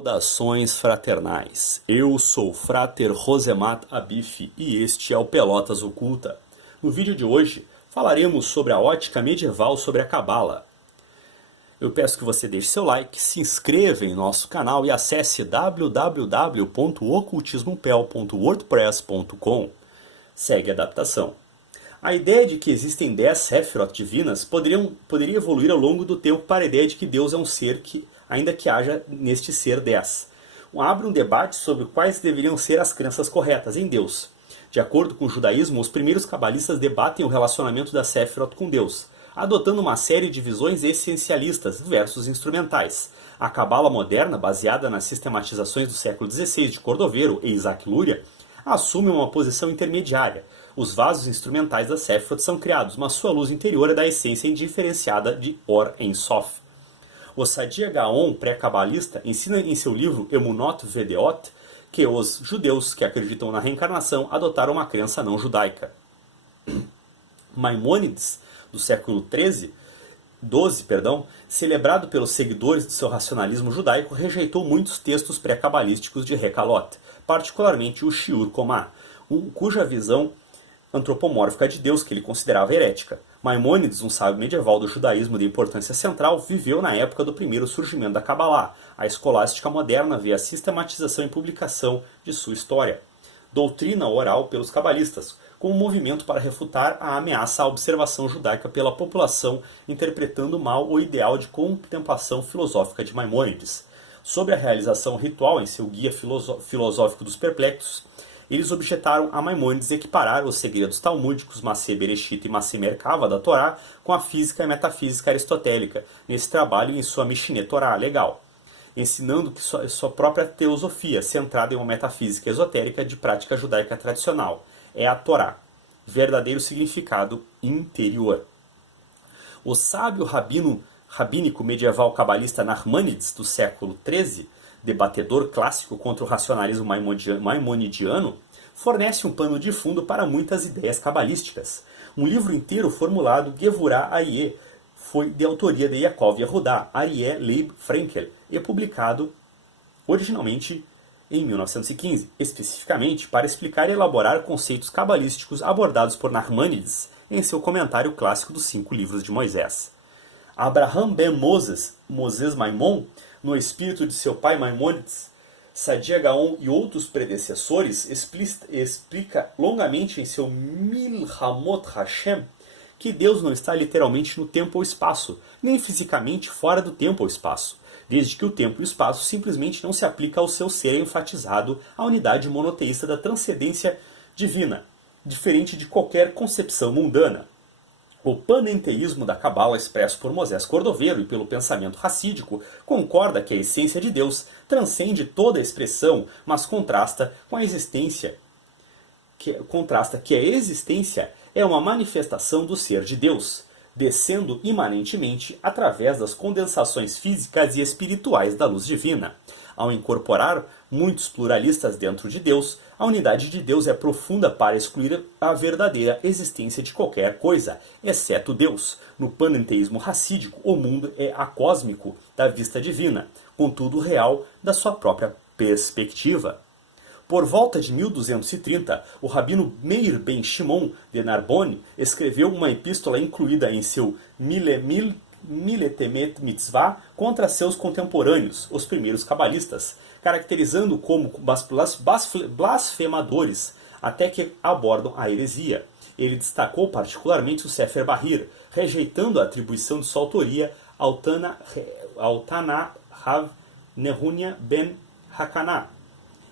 Saudações fraternais, eu sou o Frater Rosemat Abif e este é o Pelotas Oculta. No vídeo de hoje falaremos sobre a ótica medieval sobre a Cabala. Eu peço que você deixe seu like, se inscreva em nosso canal e acesse www.ocultismopel.wordpress.com. Segue a adaptação. A ideia de que existem 10 Sephiroth divinas poderia evoluir ao longo do tempo para a ideia de que Deus é um ser que, ainda que haja neste ser 10. Abre um debate sobre quais deveriam ser as crenças corretas em Deus. De acordo com o judaísmo, os primeiros cabalistas debatem o relacionamento da Sephiroth com Deus, adotando uma série de visões essencialistas versus instrumentais. A Cabala moderna, baseada nas sistematizações do século XVI de Cordovero e Isaac Luria, assume uma posição intermediária. Os vasos instrumentais da Sephiroth são criados, mas sua luz interior é da essência indiferenciada de Or Ein Sof. O Saadia Gaon, pré-cabalista, ensina em seu livro Emunot Vedeot que os judeus que acreditam na reencarnação adotaram uma crença não judaica. Maimônides, do século XII, celebrado pelos seguidores do seu racionalismo judaico, rejeitou muitos textos pré-cabalísticos de Rekalot, particularmente o Shiur Komá, cuja visão antropomórfica de Deus que ele considerava herética. Maimônides, um sábio medieval do judaísmo de importância central, viveu na época do primeiro surgimento da Cabalá. A escolástica moderna vê a sistematização e publicação de sua história. Doutrina oral pelos cabalistas, como um movimento para refutar a ameaça à observação judaica pela população, interpretando mal o ideal de contemplação filosófica de Maimônides. Sobre a realização ritual em seu Guia Filosófico dos Perplexos, eles objetaram a Maimônides equiparar os segredos talmúdicos Masé Bereshit e Masé Merkava da Torá com a física e metafísica aristotélica, nesse trabalho em sua Mishneh Torá legal, ensinando que sua própria teosofia, centrada em uma metafísica esotérica de prática judaica tradicional, é a Torá, verdadeiro significado interior. O sábio rabínico medieval cabalista Nachmanides, do século XIII, debatedor clássico contra o racionalismo maimonidiano, fornece um pano de fundo para muitas ideias cabalísticas. Um livro inteiro formulado, Gevurah Aryeh, foi de autoria de Yaakov Yehudá Aryeh Leib Frenkel e publicado originalmente em 1915, especificamente para explicar e elaborar conceitos cabalísticos abordados por Nachmanides em seu comentário clássico dos 5 livros de Moisés. Abraham ben Moses Maimon, no espírito de seu pai Maimônides, Saadia Gaon e outros predecessores, explica longamente em seu Milhamot Hashem que Deus não está literalmente no tempo ou espaço, nem fisicamente fora do tempo ou espaço, desde que o tempo e o espaço simplesmente não se aplica ao seu ser enfatizado à unidade monoteísta da transcendência divina, diferente de qualquer concepção mundana. O panenteísmo da Cabala, expresso por Moisés Cordovero e pelo pensamento racídico, concorda que a essência de Deus transcende toda a expressão, mas contrasta que a existência é uma manifestação do ser de Deus, descendo imanentemente através das condensações físicas e espirituais da luz divina. Ao incorporar muitos pluralistas dentro de Deus, a unidade de Deus é profunda para excluir a verdadeira existência de qualquer coisa, exceto Deus. No panenteísmo racídico, o mundo é acósmico da vista divina, contudo real da sua própria perspectiva. Por volta de 1230, o rabino Meir ben Shimon de Narbonne escreveu uma epístola incluída em seu Miletemet Mitzvah contra seus contemporâneos, os primeiros cabalistas, caracterizando como blasfemadores, até que abordam a heresia. Ele destacou particularmente o Sefer Bahir, rejeitando a atribuição de sua autoria ao Tana Rav Nehunia ben Hakaná,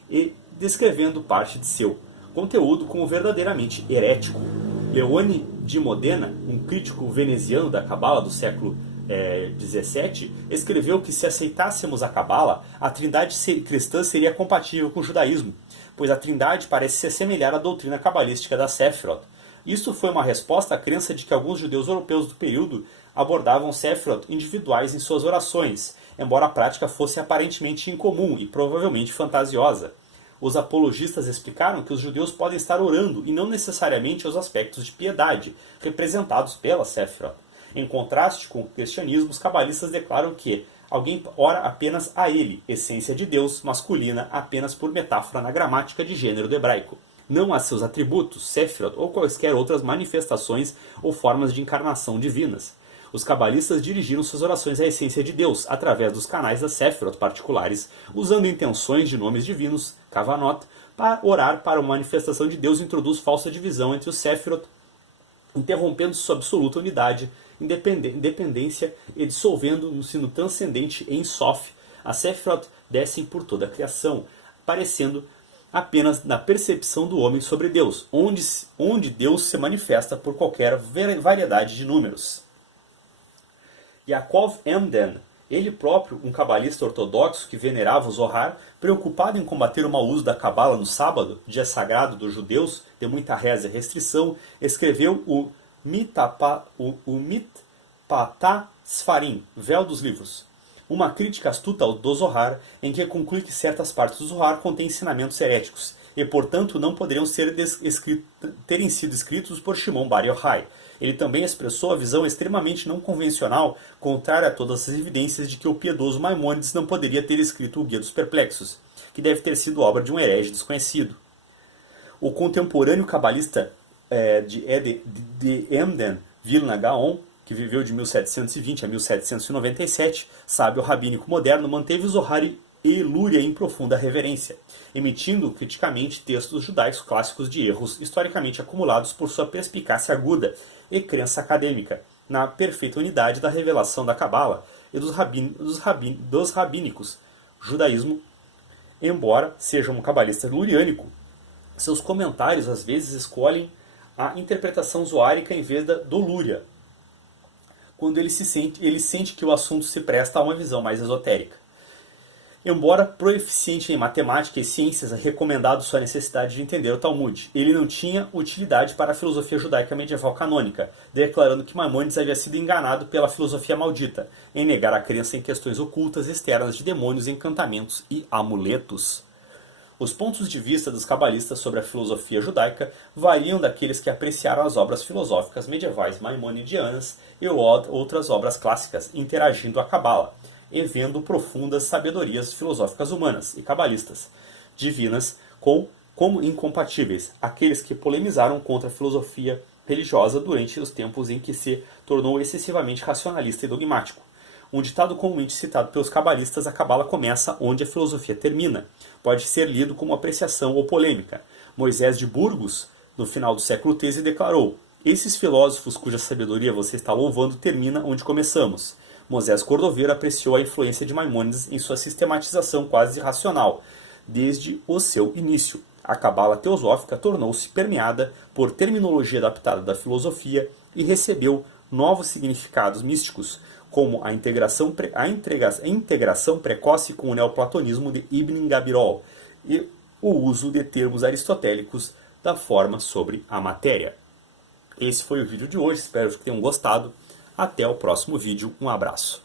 e descrevendo parte de seu conteúdo como verdadeiramente herético. Leone de Modena, um crítico veneziano da Cabala do século XVII, escreveu que se aceitássemos a Cabala, a trindade cristã seria compatível com o judaísmo, pois a trindade parece se assemelhar à doutrina cabalística da Sephiroth. Isso foi uma resposta à crença de que alguns judeus europeus do período abordavam Sephiroth individuais em suas orações, embora a prática fosse aparentemente incomum e provavelmente fantasiosa. Os apologistas explicaram que os judeus podem estar orando e não necessariamente os aspectos de piedade, representados pela Sephiroth. Em contraste com o cristianismo, os cabalistas declaram que Alguém ora apenas a ele, essência de Deus, masculina apenas por metáfora na gramática de gênero do hebraico, não a seus atributos, Sefirot, ou quaisquer outras manifestações ou formas de encarnação divinas. Os cabalistas dirigiram suas orações à essência de Deus, através dos canais das Sefirot particulares, usando intenções de nomes divinos, Kavanot. Para orar para uma manifestação de Deus introduz falsa divisão entre os Sefirot, interrompendo sua absoluta unidade, independência e dissolvendo-se no transcendente em Sof. As Sefirot descem por toda a criação, aparecendo apenas na percepção do homem sobre Deus, onde Deus se manifesta por qualquer variedade de números. Yaakov Emden, ele próprio, um cabalista ortodoxo que venerava o Zohar, preocupado em combater o mau uso da cabala no sábado, dia sagrado dos judeus, de muita reza e restrição, escreveu o Mitpatá Sfarim, Véu dos Livros, uma crítica astuta do Zohar, em que conclui que certas partes do Zohar contêm ensinamentos heréticos, e portanto não poderiam terem sido escritos por Shimon Bar Yochai. Ele também expressou a visão extremamente não convencional, contrária a todas as evidências de que o piedoso Maimônides não poderia ter escrito o Guia dos Perplexos, que deve ter sido obra de um herege desconhecido. O contemporâneo cabalista de Emden, Vilna Gaon, que viveu de 1720 a 1797, sábio rabínico moderno, manteve o Zohar e Lúria em profunda reverência, emitindo criticamente textos judaicos clássicos de erros historicamente acumulados por sua perspicácia aguda e crença acadêmica na perfeita unidade da revelação da Cabala e dos rabínicos. Judaísmo, embora seja um cabalista luriânico, seus comentários às vezes escolhem a interpretação zoárica em vez do Lúria, quando ele sente que o assunto se presta a uma visão mais esotérica. Embora proeficiente em matemática e ciências, recomendado sua necessidade de entender o Talmud, ele não tinha utilidade para a filosofia judaica medieval canônica, declarando que Maimônides havia sido enganado pela filosofia maldita, em negar a crença em questões ocultas externas de demônios, encantamentos e amuletos. Os pontos de vista dos cabalistas sobre a filosofia judaica variam daqueles que apreciaram as obras filosóficas medievais maimonidianas e outras obras clássicas, interagindo a Cabala, e vendo profundas sabedorias filosóficas humanas e cabalistas divinas como incompatíveis, aqueles que polemizaram contra a filosofia religiosa durante os tempos em que se tornou excessivamente racionalista e dogmático. Um ditado comumente citado pelos cabalistas: a Cabala começa onde a filosofia termina. Pode ser lido como apreciação ou polêmica. Moisés de Burgos, no final do século XIII, declarou: esses filósofos cuja sabedoria você está louvando termina onde começamos. Moisés Cordoveiro apreciou a influência de Maimônides em sua sistematização quase racional, desde o seu início. A Cabala teosófica tornou-se permeada por terminologia adaptada da filosofia e recebeu novos significados místicos, como a integração precoce com o neoplatonismo de Ibn Gabirol e o uso de termos aristotélicos da forma sobre a matéria. Esse foi o vídeo de hoje, espero que tenham gostado. Até o próximo vídeo, um abraço.